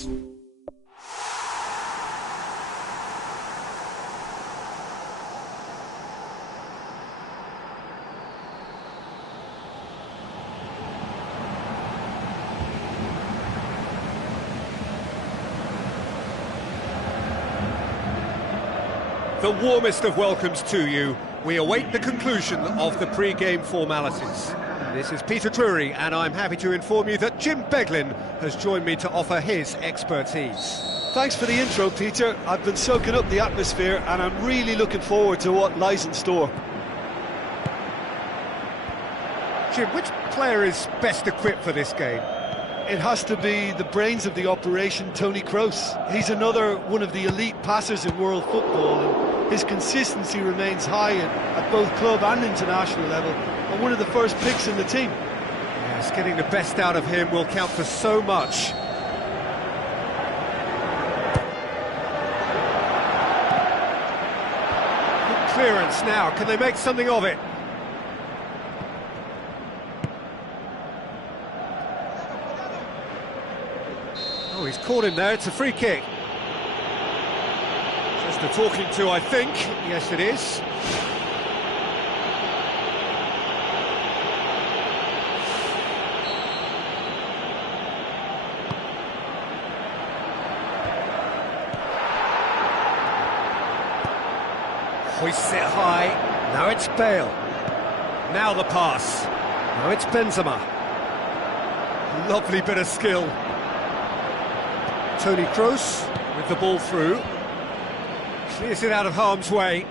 The warmest of welcomes to you. We await the conclusion of the pre-game formalities. This is Peter Drury, and I'm happy to inform you that Jim Beglin has joined me to offer his expertise. Thanks for the intro, Peter. I've been soaking up the atmosphere, and I'm really looking forward to what lies in store. Jim, which player is best equipped for this game? It has to be the brains of the operation, Toni Kroos. He's another one of the elite passers in world football, and his consistency remains high at both club and international level, and one of the first picks in the team. Yes, getting the best out of him will count for so much. Good clearance now, can they make something of it? Oh, he's caught him there, it's a free kick. Just a talking to, I think. Yes, it is. Hoists it high. Now it's Bale. Now the pass. Now it's Benzema. Lovely bit of skill. Toni Kroos with the ball through. Clears it out of harm's way.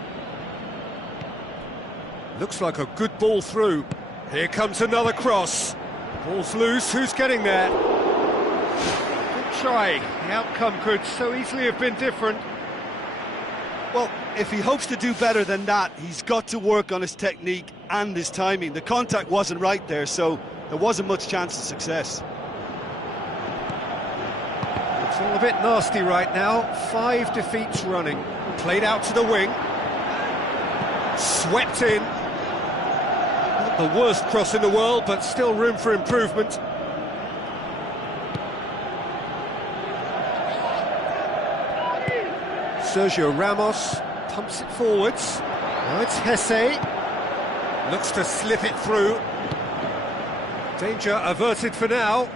Looks like a good ball through. Here comes another cross. Ball's loose, who's getting there? Good try. The outcome could so easily have been different. Well, if he hopes to do better than that, he's got to work on his technique and his timing. The contact wasn't right there, so there wasn't much chance of success. It's all a bit nasty right now. 5 defeats running. Played out to the wing. Swept in. Not the worst cross in the world, but still room for improvement. Sergio Ramos pumps it forwards. Now it's Hesse. Looks to slip it through. Danger averted for now.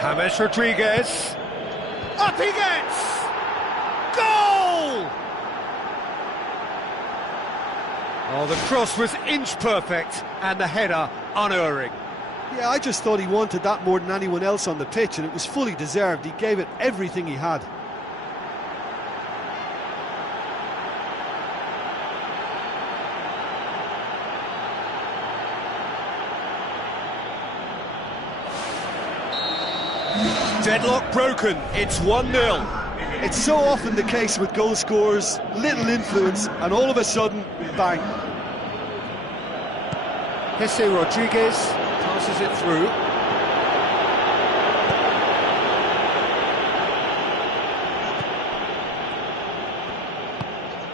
James Rodriguez. Up he gets! Goal! Oh, the cross was inch perfect and the header unerring. Yeah, I just thought he wanted that more than anyone else on the pitch, and it was fully deserved. He gave it everything he had. Deadlock broken, it's 1-0. It's so often the case with goal scorers, little influence, and all of a sudden, bang. Jesse Rodriguez passes it through.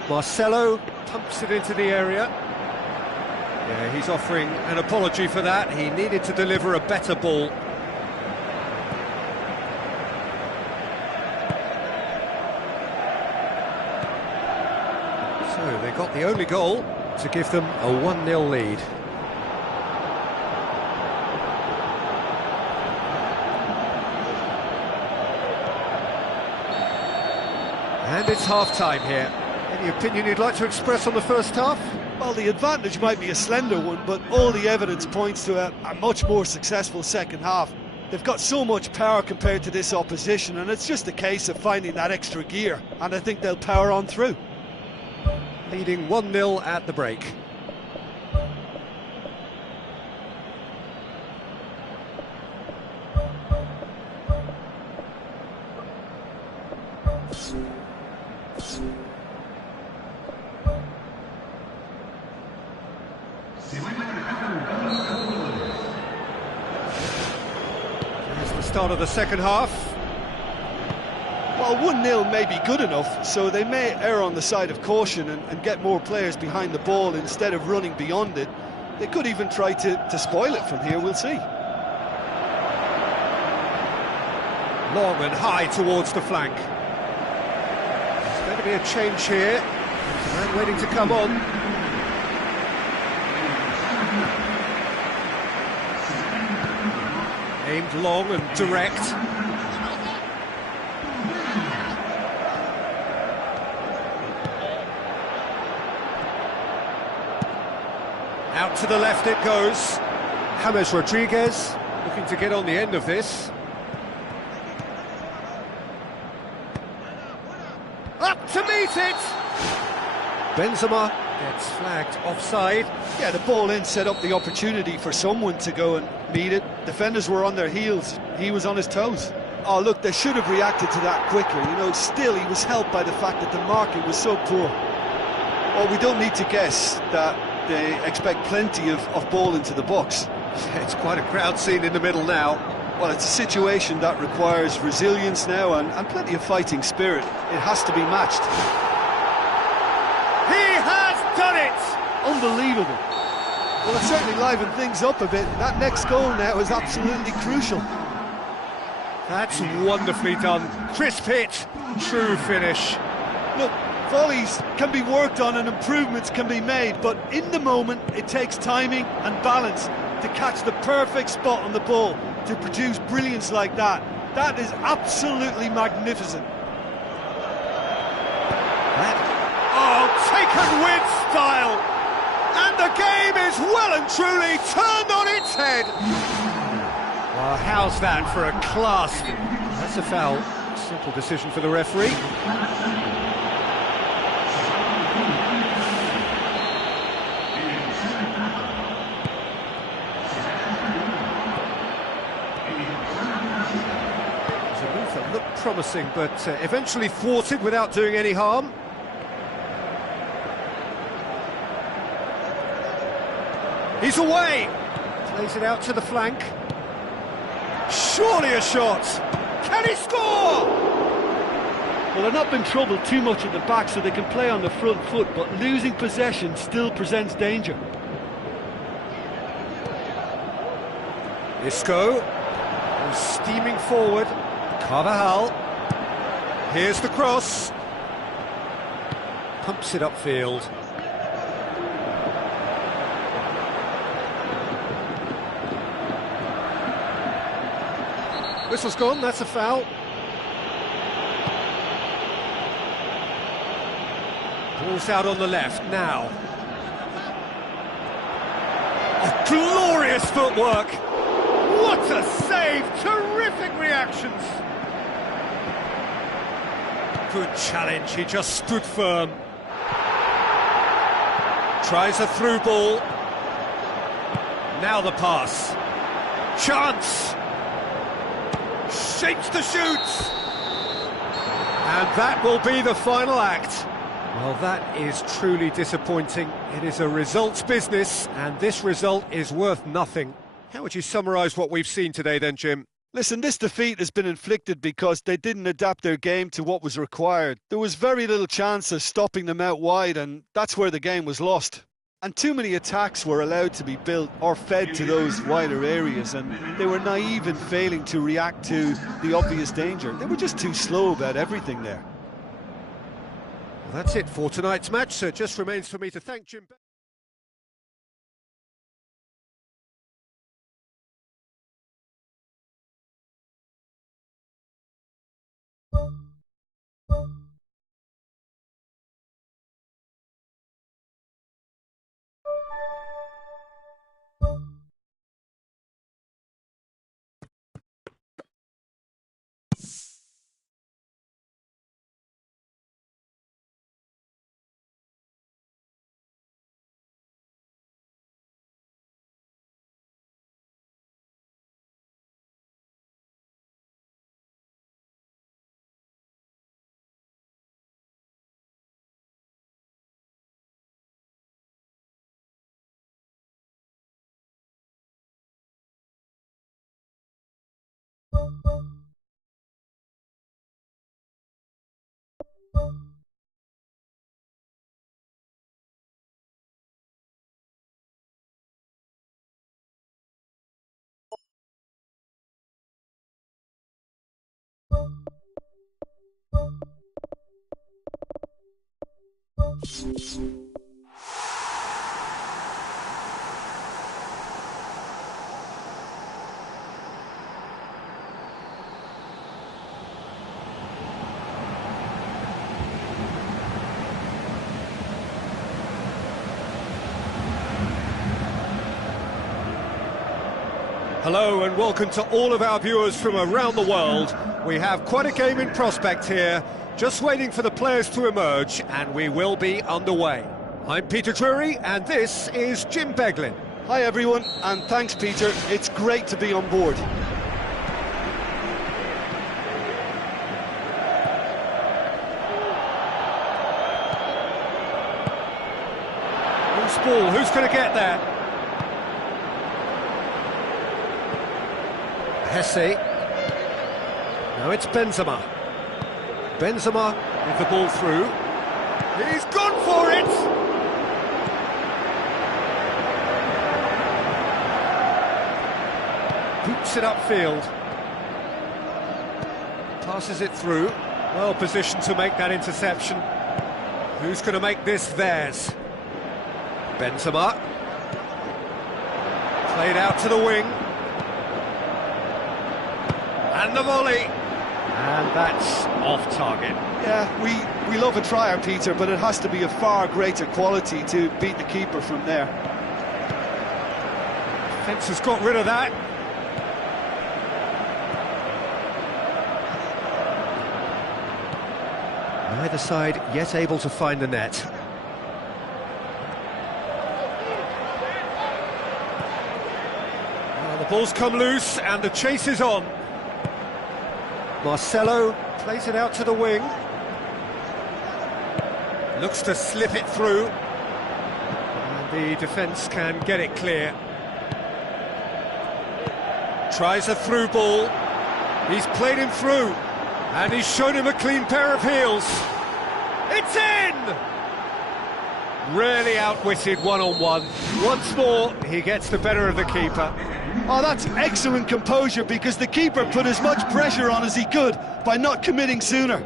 Marcelo pumps it into the area. Yeah, he's offering an apology for that. He needed to deliver a better ball. So they got the only goal to give them a 1-0 lead. And it's half-time here. Any opinion you'd like to express on the first half? Well, the advantage might be a slender one, but all the evidence points to a much more successful second half. They've got so much power compared to this opposition, and it's just a case of finding that extra gear, and I think they'll power on through. Leading 1-0 at the break. Here's the start of the second half. Well, 1-0 may be good enough, so they may err on the side of caution and get more players behind the ball instead of running beyond it. They could even try to spoil it from here, we'll see. Long and high towards the flank. There's going to be a change here. There's a man waiting to come on. Aimed long and direct. Out to the left it goes. James Rodriguez looking to get on the end of this. Up to meet it! Benzema gets flagged offside. Yeah, the ball in set up the opportunity for someone to go and meet it. Defenders were on their heels, he was on his toes. Oh look, they should have reacted to that quicker, you know. Still, he was helped by the fact that the marking was so poor. Well, we don't need to guess that they expect plenty of ball into the box. It's quite a crowd scene in the middle now. Well, it's a situation that requires resilience now and plenty of fighting spirit. It has to be matched. He has done it! Unbelievable. Well, it's certainly livened things up a bit. That next goal now is absolutely crucial. That's wonderfully done. Crisp hit, true finish. Look, volleys can be worked on and improvements can be made, but in the moment it takes timing and balance to catch the perfect spot on the ball to produce brilliance like that. That is absolutely magnificent. Taken with style, and the game is well and truly turned on its head. Well, how's that for a class? That's a foul. Simple decision for the referee. It was a move that looked promising, but eventually thwarted without doing any harm. He's away! Plays it out to the flank. Surely a shot! Can he score? Well, they've not been troubled too much at the back, so they can play on the front foot, but losing possession still presents danger. Isco was steaming forward. Carvajal. Here's the cross. Pumps it upfield. Whistle's gone, that's a foul. Ball's out on the left now. Oh, glorious footwork! What a save! Terrific reactions! Good challenge, he just stood firm. Tries a through ball. Now the pass. Chance! Shapes to shoot! And that will be the final act. Well, that is truly disappointing. It is a results business, and this result is worth nothing. How would you summarise what we've seen today then, Jim? Listen, this defeat has been inflicted because they didn't adapt their game to what was required. There was very little chance of stopping them out wide, and that's where the game was lost. And too many attacks were allowed to be built or fed to those wider areas, and they were naive in failing to react to the obvious danger. They were just too slow about everything there. Well, that's it for tonight's match, so it just remains for me to thank Jim. Hello and welcome to all of our viewers from around the world. We have quite a game in prospect here, just waiting for the players to emerge, and we will be underway. I'm Peter Drury, and this is Jim Beglin. Hi everyone, and thanks Peter, it's great to be on board. Loose ball, who's going to get there? Hesse. Now it's Benzema. Benzema with the ball through. He's gone for it! Boots it upfield. Passes it through. Well positioned to make that interception. Who's going to make this theirs? Benzema. Played out to the wing. And the volley, and that's off target. Yeah, we love a trier, Peter, but it has to be a far greater quality to beat the keeper from there. Defence has got rid of that. Neither side yet able to find the net. Well, the ball's come loose and the chase is on. Marcelo plays it out to the wing. Looks to slip it through. And the defence can get it clear. Tries a through ball. He's played him through. And he's shown him a clean pair of heels. It's in! Really outwitted one-on-one. Once more, he gets the better of the keeper. Oh, that's excellent composure, because the keeper put as much pressure on as he could by not committing sooner.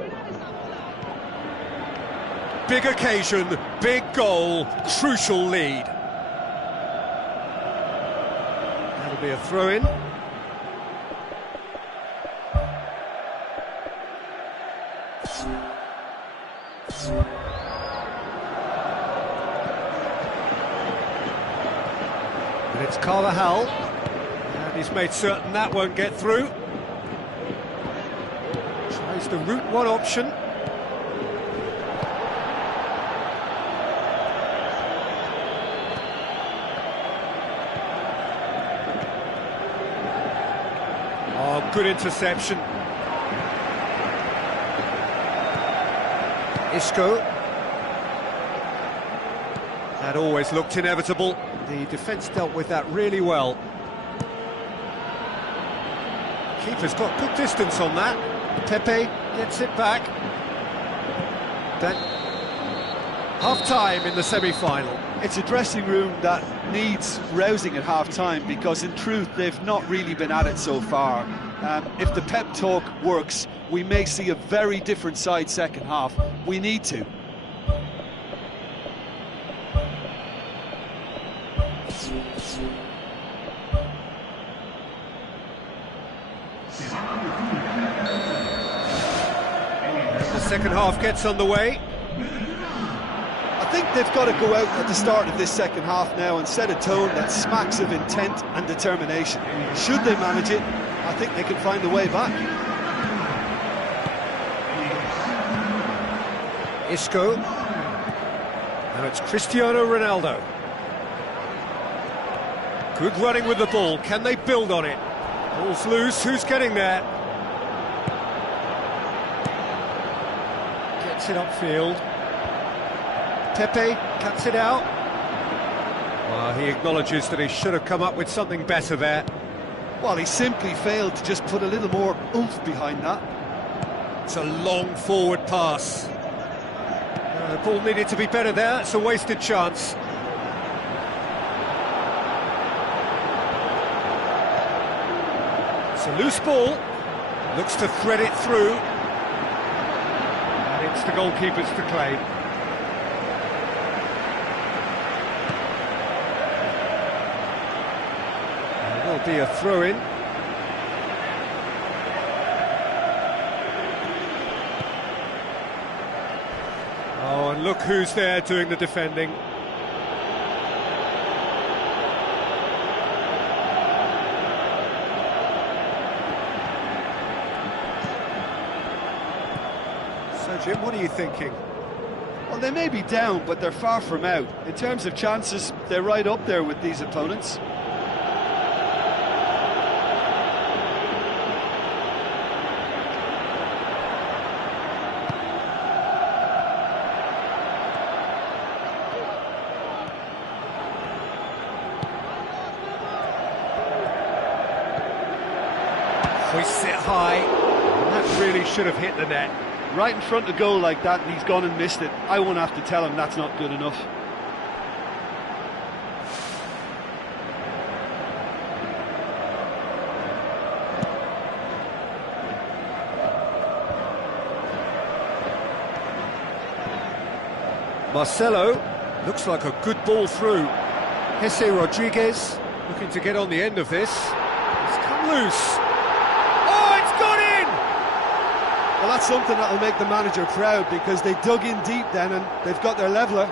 Big occasion, big goal, crucial lead. That'll be a throw-in. And it's Carvajal. And he's made certain that won't get through. Tries the route one option. Oh, good interception. Isco. That always looked inevitable. The defence dealt with that really well. Keeper's got good distance on that. Pepe gets it back. Then half-time in the semi-final. It's a dressing room that needs rousing at half-time, because in truth they've not really been at it so far. If the pep talk works, we may see a very different side second half. We need to. The second half gets underway. I think they've got to go out at the start of this second half now and set a tone that smacks of intent and determination. Should they manage it, I think they can find a way back. Isco. Now it's Cristiano Ronaldo. Good running with the ball. Can they build on it? Ball's loose. Who's getting there? Gets it upfield. Pepe cuts it out. Well, he acknowledges that he should have come up with something better there. Well, he simply failed to just put a little more oomph behind that. It's a long forward pass. The ball needed to be better there. It's a wasted chance. It's a loose ball. Looks to thread it through. And it's the goalkeeper's to claim. There'll be a throw-in. Oh, and look who's there doing the defending. So, Jim, what are you thinking? Well, they may be down, but they're far from out. In terms of chances, they're right up there with these opponents. Hoists it high. That really should have hit the net. Right in front of goal like that, and he's gone and missed it. I won't have to tell him that's not good enough. Marcelo, looks like a good ball through. Jesse Rodriguez, looking to get on the end of this. It's come loose. Oh, it's gone in! Well, that's something that'll make the manager proud, because they dug in deep then and they've got their leveller.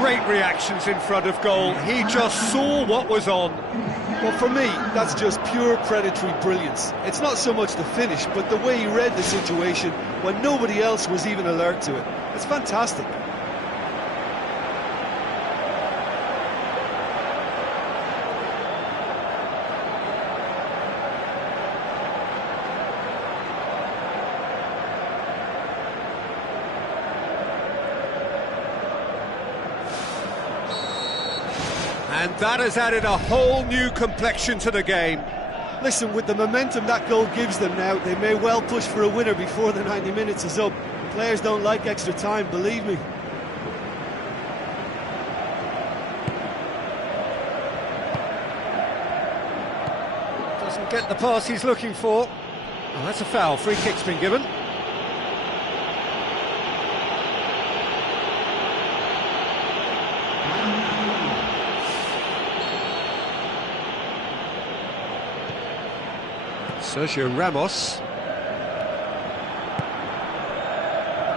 Great reactions in front of goal. He just saw what was on. Well, for me, that's just pure predatory brilliance. It's not so much the finish, but the way he read the situation when nobody else was even alert to it. It's fantastic. And that has added a whole new complexion to the game. Listen, with the momentum that goal gives them now, they may well push for a winner before the 90 minutes is up. Players don't like extra time, believe me. Doesn't get the pass he's looking for. Oh, that's a foul. Free kick's been given. Sergio Ramos.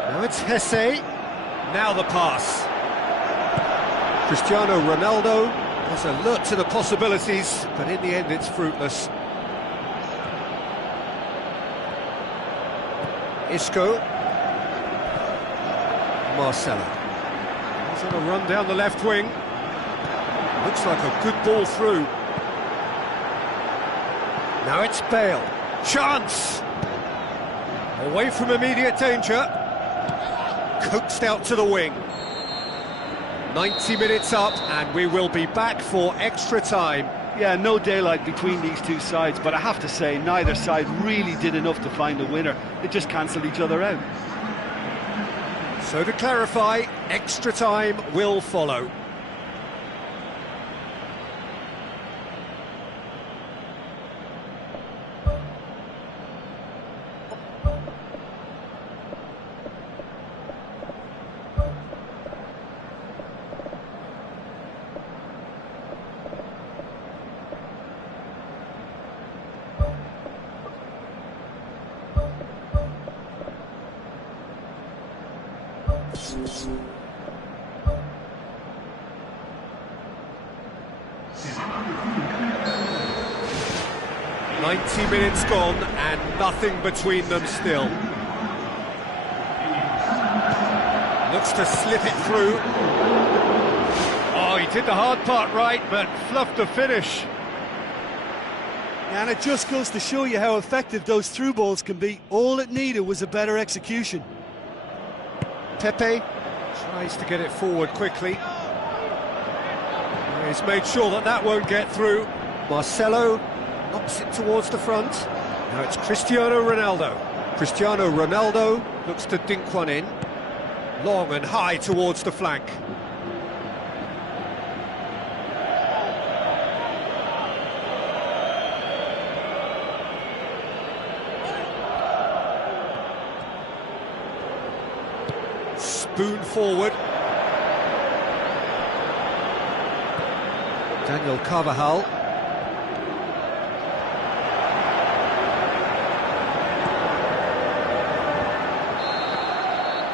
Now it's Hesse. Now the pass. Cristiano Ronaldo is alert to the possibilities, but in the end it's fruitless. Isco. Marcelo. He's on a run down the left wing. Looks like a good ball through. Now it's Bale. Chance! Away from immediate danger. Coaxed out to the wing. 90 minutes up, and we will be back for extra time. Yeah, no daylight between these two sides, but I have to say, neither side really did enough to find a winner. They just cancelled each other out. So to clarify, extra time will follow. "90 minutes gone and nothing between them still." Looks to slip it through. Oh, he did the hard part right, but fluffed the finish. And it just goes to show you how effective those through balls can be. All it needed was a better execution. Pepe tries to get it forward quickly. He's made sure that that won't get through. Marcelo knocks it towards the front. Now it's Cristiano Ronaldo. Cristiano Ronaldo looks to dink one in. Long and high towards the flank. Spoon forward. Daniel Carvajal.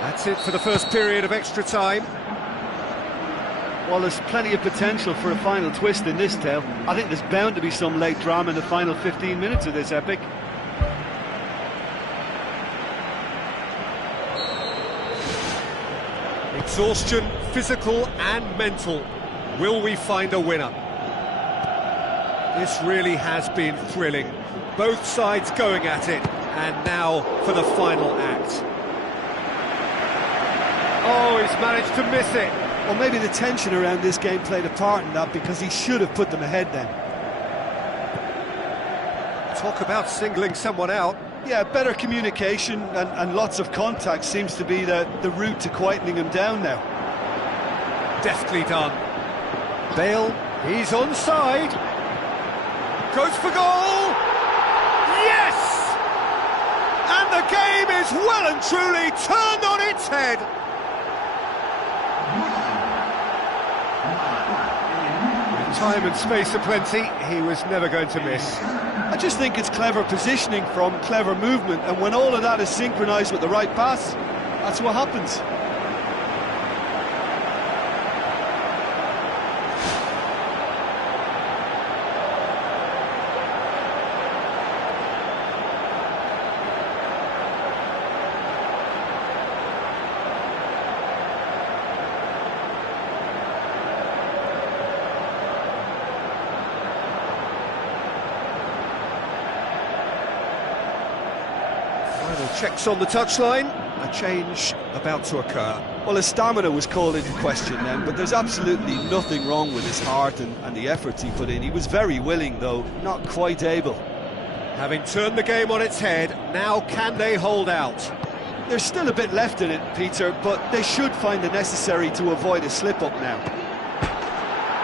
That's it for the first period of extra time. Well, there's plenty of potential for a final twist in this tale. I think there's bound to be some late drama in the final 15 minutes of this epic. Exhaustion, physical and mental. Will we find a winner? This really has been thrilling. Both sides going at it, and now for the final act. Oh, he's managed to miss it. Well, maybe the tension around this game played a part in that, because he should have put them ahead then. Talk about singling someone out. Yeah, better communication and lots of contact seems to be the route to quietening him down now. Deftly done. Bale, he's onside. Goes for goal! Yes! And the game is well and truly turned on its head. With time and space aplenty, he was never going to miss. I just think it's clever positioning from clever movement, and when all of that is synchronised with the right pass, that's what happens. Checks on the touchline, a change about to occur. Well, his stamina was called into question then, but there's absolutely nothing wrong with his heart and the efforts he put in. He was very willing, though, not quite able. Having turned the game on its head, now can they hold out? There's still a bit left in it, Peter, but they should find the necessary to avoid a slip-up now.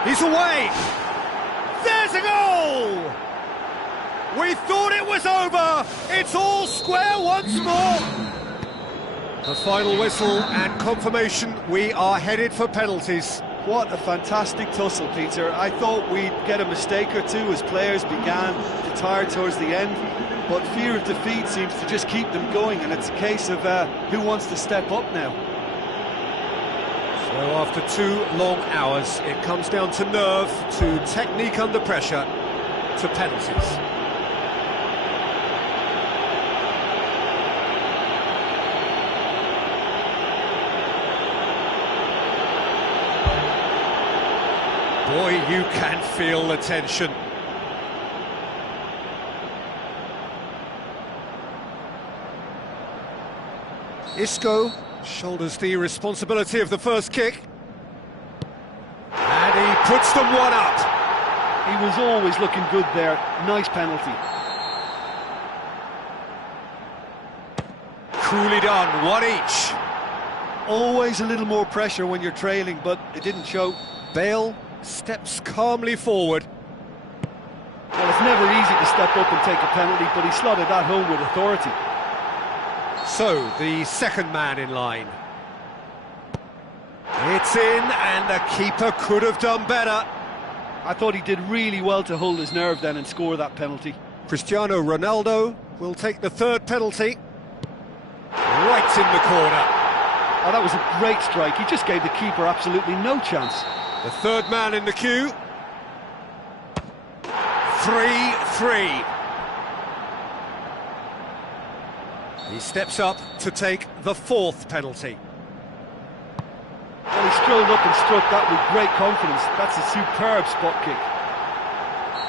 He's away! There's a goal! We thought it was over! It's all square once more! The final whistle and confirmation we are headed for penalties. What a fantastic tussle, Peter. I thought we'd get a mistake or two as players began to tire towards the end, but fear of defeat seems to just keep them going, and it's a case of who wants to step up now. So after 2 long hours, it comes down to nerve, to technique under pressure, to penalties. Boy, you can feel the tension. Isco shoulders the responsibility of the first kick. And he puts them one up. He was always looking good there. Nice penalty. Coolly done, one each. Always a little more pressure when you're trailing, but it didn't show. Bale steps calmly forward. Well, it's never easy to step up and take a penalty, but he slotted that home with authority. So, the second man in line. It's in, and the keeper could have done better. I thought he did really well to hold his nerve then and score that penalty. Cristiano Ronaldo will take the third penalty. Right in the corner. Oh, that was a great strike. He just gave the keeper absolutely no chance. The third man in the queue. 3-3. He steps up to take the fourth penalty. Well, he strolled up and struck that with great confidence. That's a superb spot kick.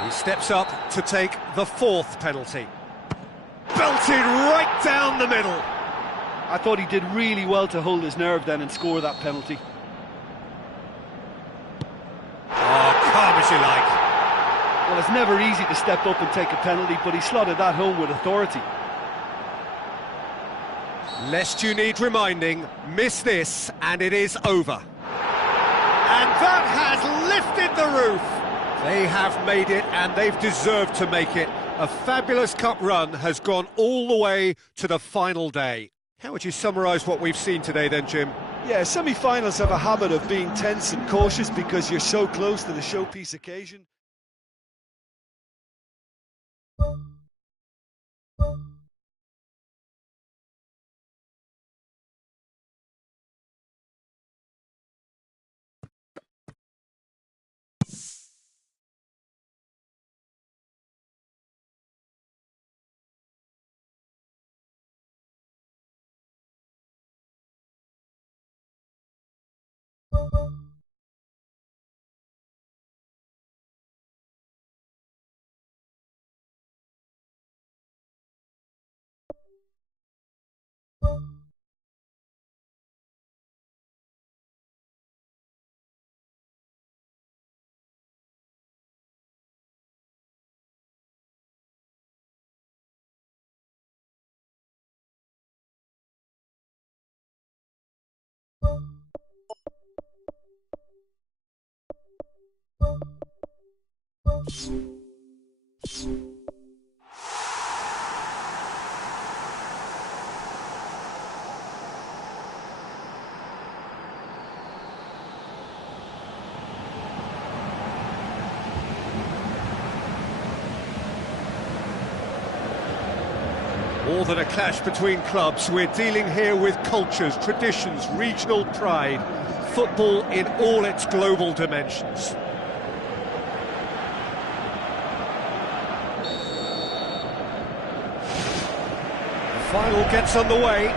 He steps up to take the fourth penalty. Belted right down the middle. I thought he did really well to hold his nerve then and score that penalty. Oh, calm as you like. Well, it's never easy to step up and take a penalty, but he slotted that home with authority. Lest you need reminding, miss this and it is over. And that has lifted the roof. They have made it and they've deserved to make it. A fabulous cup run has gone all the way to the final day. How would you summarise what we've seen today then, Jim? Yeah, semi-finals have a habit of being tense and cautious because you're so close to the showpiece occasion. More than a clash between clubs, we're dealing here with cultures, traditions, regional pride, football in all its global dimensions. The final gets underway.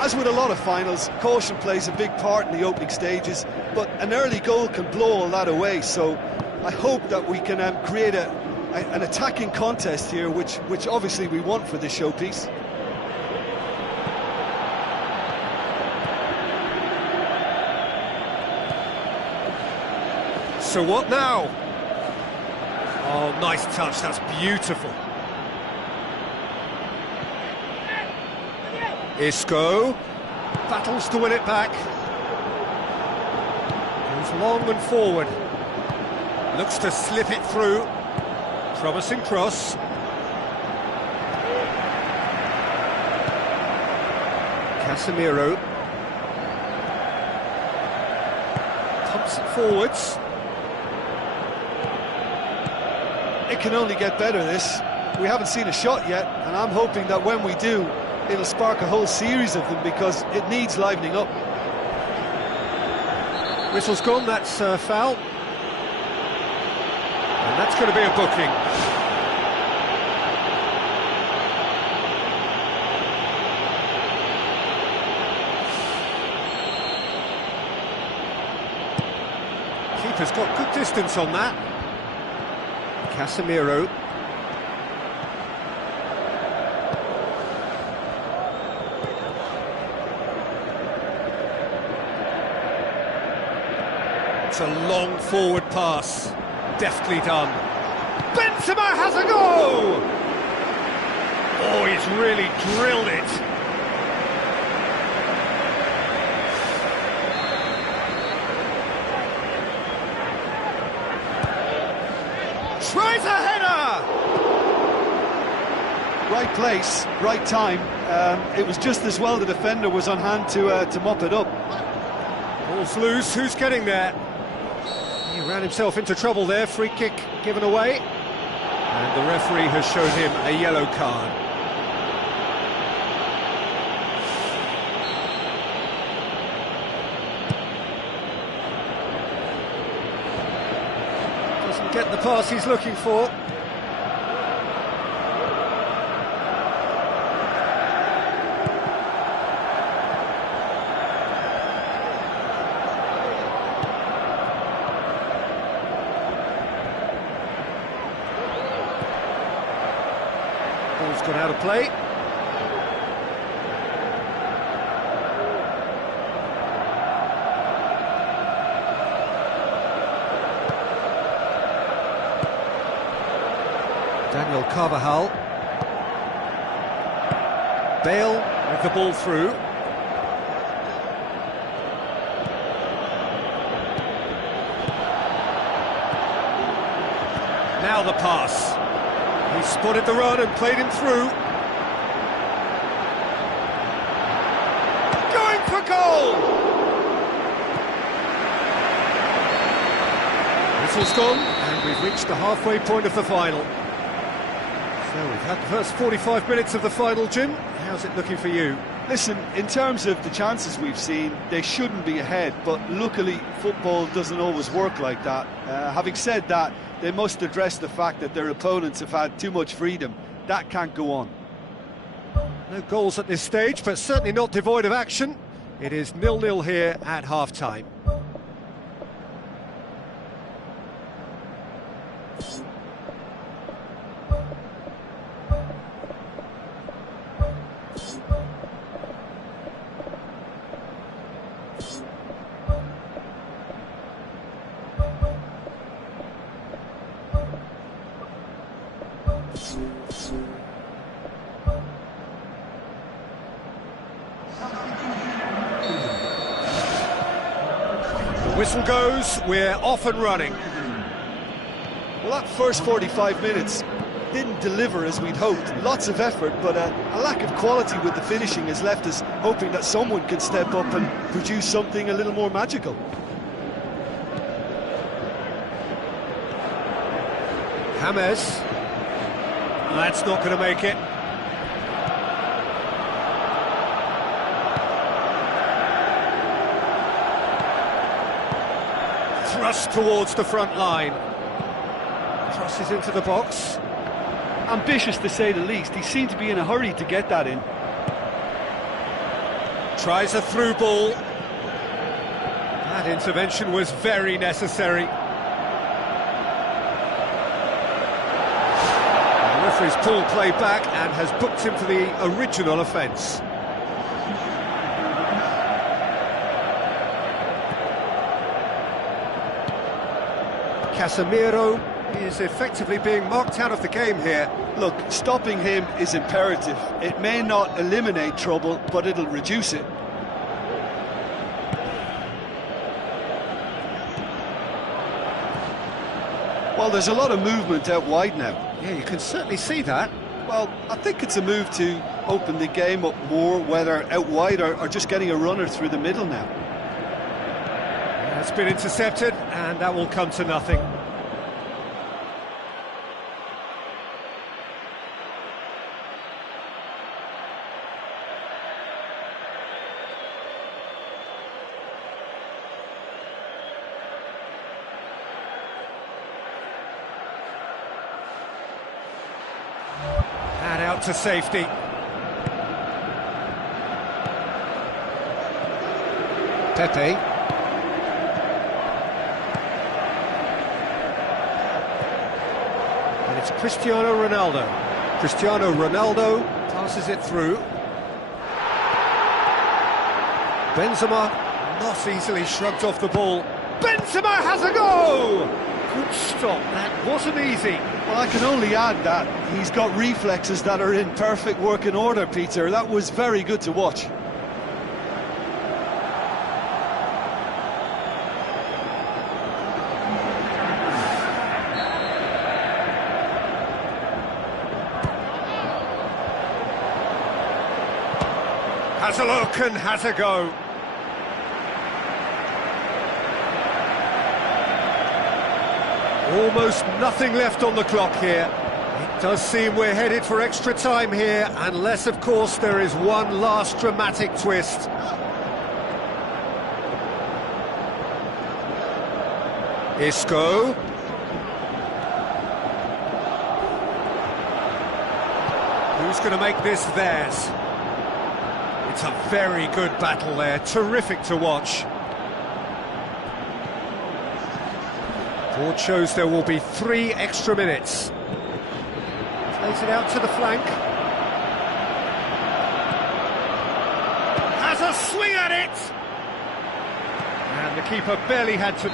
As with a lot of finals, caution plays a big part in the opening stages, but an early goal can blow all that away, so I hope that we can create an attacking contest here, which obviously we want for this showpiece. So what now? Oh, nice touch, that's beautiful. Isco battles to win it back. Goes long and forward. Looks to slip it through. Promising cross. Casemiro pumps it forwards. It can only get better, this. We haven't seen a shot yet, and I'm hoping that when we do, it'll spark a whole series of them because it needs livening up. Whistle's gone, that's foul. And that's going to be a booking. Keeper's got good distance on that. Casemiro. It's a long forward pass. Deftly done. Benzema has a go! Oh, he's really drilled it. Tries a header! Right place, right time. It was just as well the defender was on hand to mop it up. Ball's loose, who's getting there? He ran himself into trouble there, free kick given away. And the referee has shown him a yellow card. Doesn't get the pass he's looking for. Ball's gone out of play. Daniel Carvajal. Bale with the ball through. Now the pass. He spotted the run and played him through. goal! Whistle's gone, and we've reached the halfway point of the final. So we've had the first 45 minutes of the final, Jim. How's it looking for you? Listen, in terms of the chances we've seen, they shouldn't be ahead, but luckily football doesn't always work like that. Having said that, they must address the fact that their opponents have had too much freedom. That can't go on. No goals at this stage, but certainly not devoid of action. It is 0-0 here at half-time. Whistle goes, we're off and running. Well, that first 45 minutes didn't deliver as we'd hoped. Lots of effort, but a lack of quality with the finishing has left us hoping that someone can step up and produce something a little more magical. James. That's not going to make it. Thrust towards the front line. Crosses into the box. Ambitious to say the least. He seemed to be in a hurry to get that in. Tries a through ball. That intervention was very necessary. The referee's pulled play back and has booked him for the original offence. Casemiro is effectively being marked out of the game here. Look, stopping him is imperative. It may not eliminate trouble, but it'll reduce it. Well, there's a lot of movement out wide now. Yeah, you can certainly see that. Well, I think it's a move to open the game up more, whether out wide or just getting a runner through the middle now. It's been intercepted, and that will come to nothing. And out to safety. Pepe. And it's Cristiano Ronaldo. Cristiano Ronaldo passes it through. Benzema not easily shrugged off the ball. Benzema has a go! Good stop, that wasn't easy. Well, I can only add that he's got reflexes that are in perfect working order, Peter. That was very good to watch. Has a look and has a go. Almost nothing left on the clock here. It does seem we're headed for extra time here, unless, of course, there is one last dramatic twist. Isco. Who's going to make this theirs? It's a very good battle there, terrific to watch. Board shows there will be 3 extra minutes. Plays it out to the flank. Has a swing at it! And the keeper barely had to...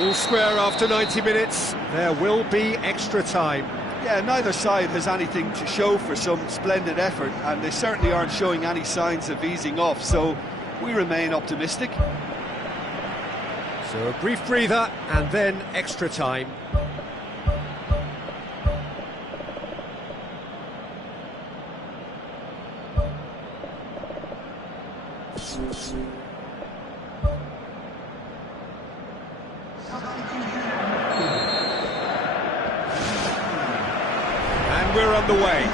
All square after 90 minutes. There will be extra time. Yeah, neither side has anything to show for some splendid effort, and they certainly aren't showing any signs of easing off, so we remain optimistic. So a brief breather, and then extra time. And we're underway.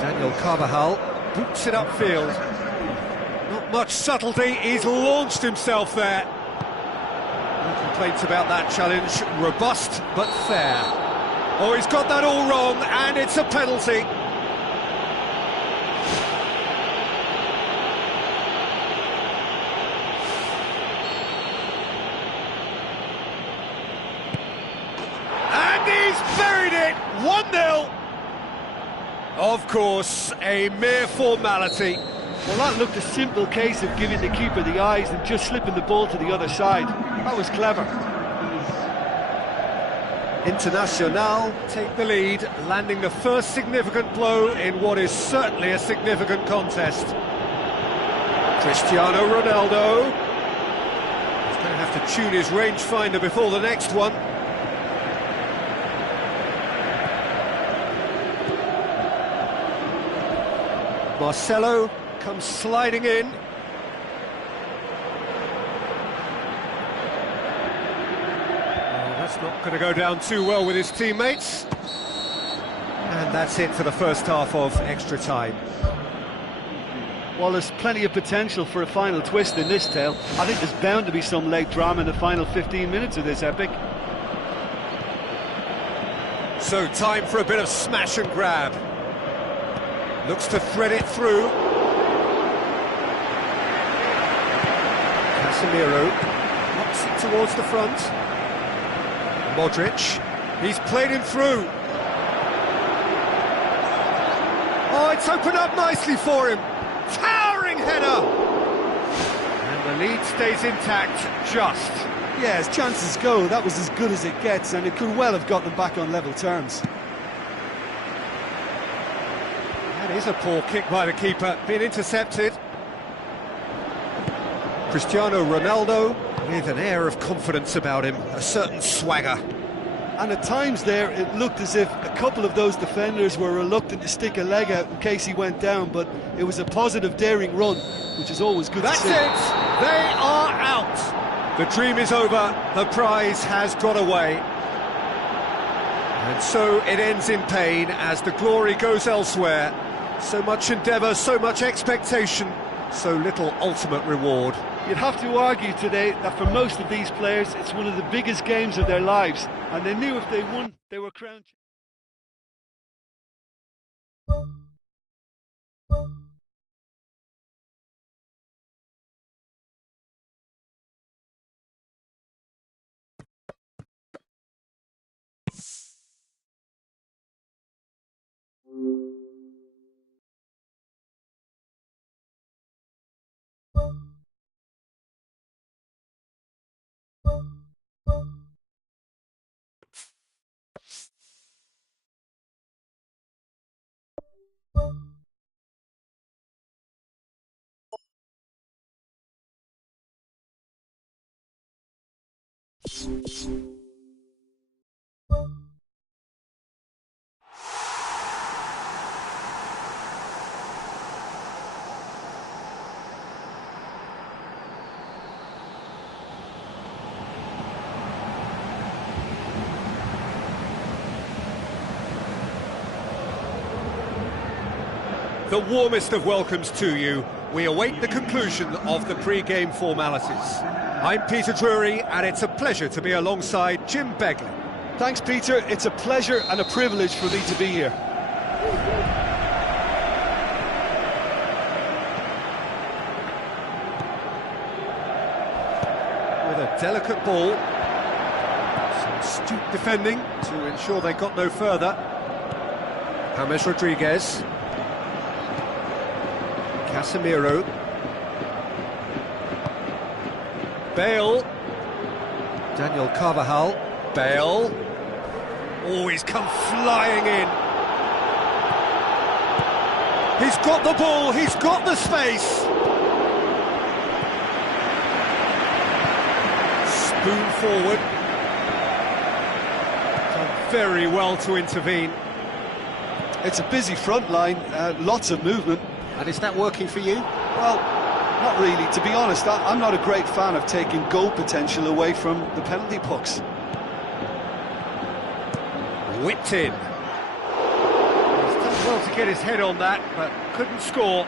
Daniel Carvajal boots it upfield. Not much subtlety, he's launched himself there. No complaints about that challenge, robust but fair. Oh, he's got that all wrong, and it's a penalty. And he's buried it, 1-0. Of course, a mere formality. Well, that looked a simple case of giving the keeper the eyes and just slipping the ball to the other side. That was clever. Internacional take the lead, landing the first significant blow in what is certainly a significant contest. Cristiano Ronaldo. He's going to have to tune his rangefinder before the next one. Marcelo comes sliding in. Oh, that's not going to go down too well with his teammates. And that's it for the first half of extra time. Well, there's plenty of potential for a final twist in this tale. I think there's bound to be some late drama in the final 15 minutes of this epic. So, time for a bit of smash and grab. Looks to thread it through. Casemiro knocks it towards the front. Modric, he's played him through. Oh, it's opened up nicely for him. Towering header! And the lead stays intact, just. Yeah, as chances go, that was as good as it gets, and it could well have got them back on level terms. That is a poor kick by the keeper, being intercepted. Cristiano Ronaldo with an air of confidence about him, a certain swagger. And at times there, it looked as if a couple of those defenders were reluctant to stick a leg out in case he went down, but it was a positive, daring run, which is always good to see. That's it! They are out! The dream is over, the prize has got away. And so it ends in pain as the glory goes elsewhere. So much endeavour, so much expectation, so little ultimate reward. You'd have to argue today that for most of these players, it's one of the biggest games of their lives, and they knew if they won, they were crowned. The warmest of welcomes to you. We await the conclusion of the pre-game formalities. I'm Peter Drury, and it's a pleasure to be alongside Jim Beglin. Thanks, Peter. It's a pleasure and a privilege for me to be here. With a delicate ball. Some astute defending to ensure they got no further. James Rodriguez. Casemiro. Bale. Daniel Carvajal. Bale. Oh, he's come flying in. He's got the ball, he's got the space. Spoon forward. Done very well to intervene. It's a busy front line, lots of movement. And is that working for you? Well, Not really. To be honest, I'm not a great fan of taking goal potential away from the penalty pucks. Whipped in. He's done well to get his head on that, but couldn't score.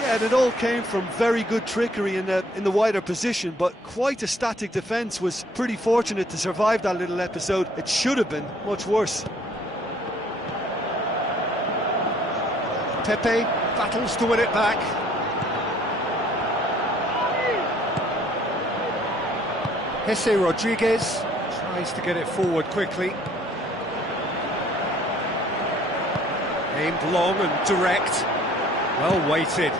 Yeah, and it all came from very good trickery in the wider position, but quite a static defence. Was pretty fortunate to survive that little episode. It should have been much worse. Pepe battles to win it back. Jesse Rodriguez tries to get it forward quickly. Aimed long and direct. Well weighted.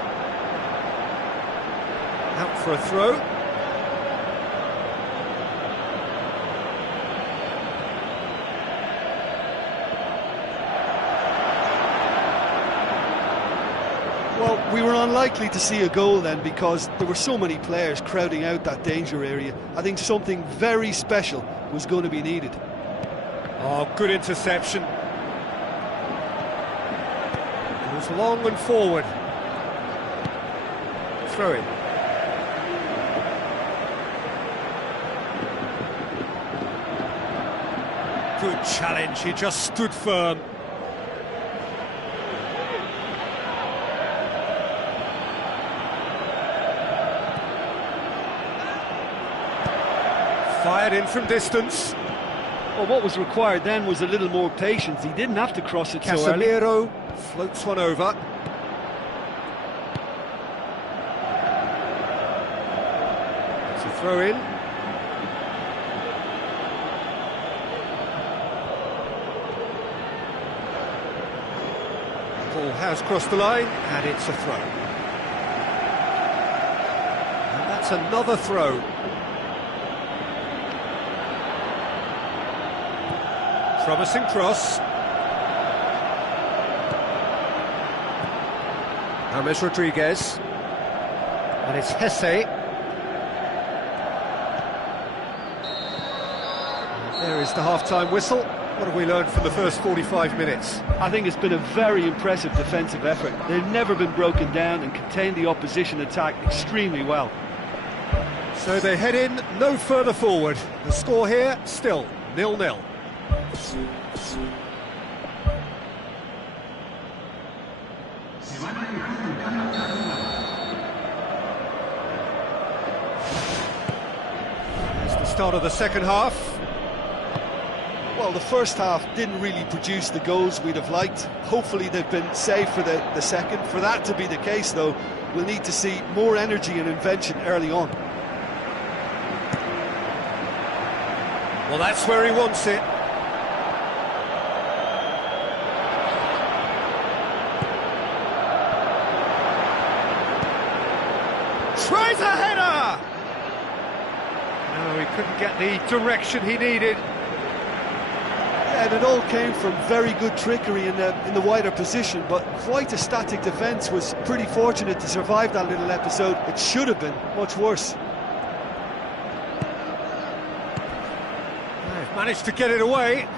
Out for a throw. Well, we were unlikely to see a goal then because there were so many players crowding out that danger area. I think something very special was going to be needed. Oh, good interception. It was long and forward. Throw in. Good challenge, he just stood firm. Fired in from distance. Well, what was required then was a little more patience. He didn't have to cross it so early. Casemiro floats one over. It's a throw in. Ball has crossed the line, and it's a throw. And that's another throw. Promising cross. James Rodriguez. And it's Hesse. And there is the half-time whistle. What have we learned from the first 45 minutes? I think it's been a very impressive defensive effort. They've never been broken down and contained the opposition attack extremely well. So they head in no further forward. The score here, still 0-0. It's the start of the second half. Well, the first half didn't really produce the goals we'd have liked. Hopefully they've been saved for the second. For that to be the case, though, we'll need to see more energy and invention early on. Well, that's where he wants it. Tries a header! No, he couldn't get the direction he needed. Yeah, and it all came from very good trickery in the wider position, but quite a static defence. Was pretty fortunate to survive that little episode. It should have been much worse. They've managed to get it away.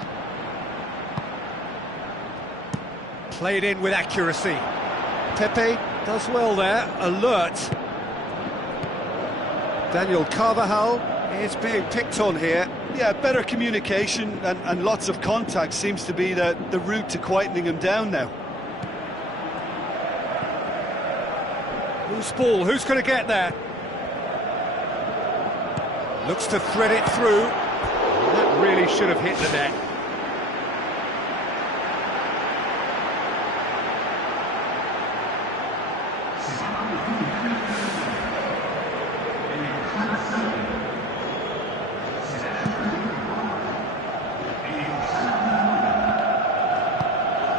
Played in with accuracy. Pepe does well there, alert. Daniel Carvajal is being picked on here. Yeah, better communication and lots of contact seems to be the route to quietening him down now. Loose ball, who's going to get there? Looks to thread it through. That really should have hit the net.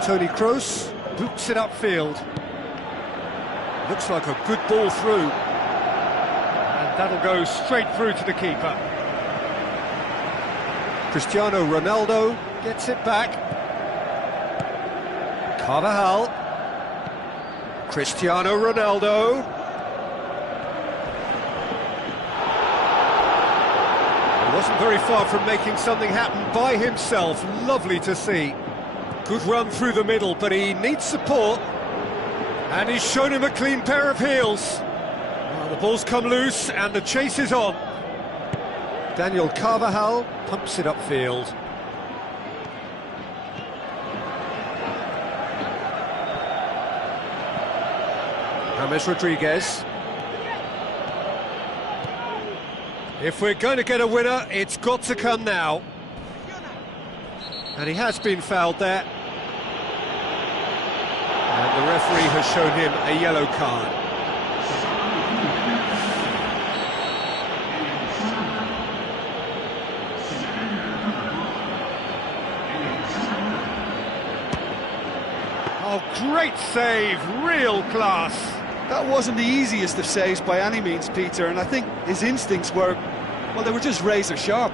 Toni Kroos boots it upfield. Looks like a good ball through. And that'll go straight through to the keeper. Cristiano Ronaldo gets it back. Carvajal. Cristiano Ronaldo. He wasn't very far from making something happen by himself. Lovely to see. Good run through the middle, but he needs support. And he's shown him a clean pair of heels. Well, the ball's come loose and the chase is on. Daniel Carvajal pumps it upfield. James Rodriguez. If we're going to get a winner, it's got to come now. And he has been fouled there. And the referee has shown him a yellow card. Oh, great save, real class. That wasn't the easiest of saves by any means, Peter, and I think his instincts were, well, they were just razor sharp.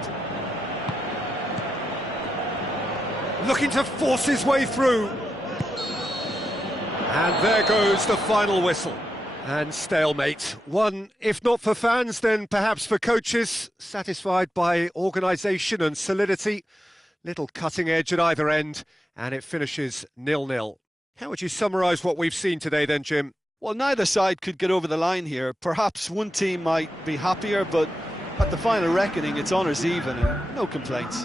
Looking to force his way through. And there goes the final whistle. And stalemate. One, if not for fans, then perhaps for coaches, satisfied by organisation and solidity. Little cutting edge at either end, and it finishes 0-0. How would you summarise what we've seen today then, Jim? Well, neither side could get over the line here. Perhaps one team might be happier, but at the final reckoning, it's honours even and no complaints.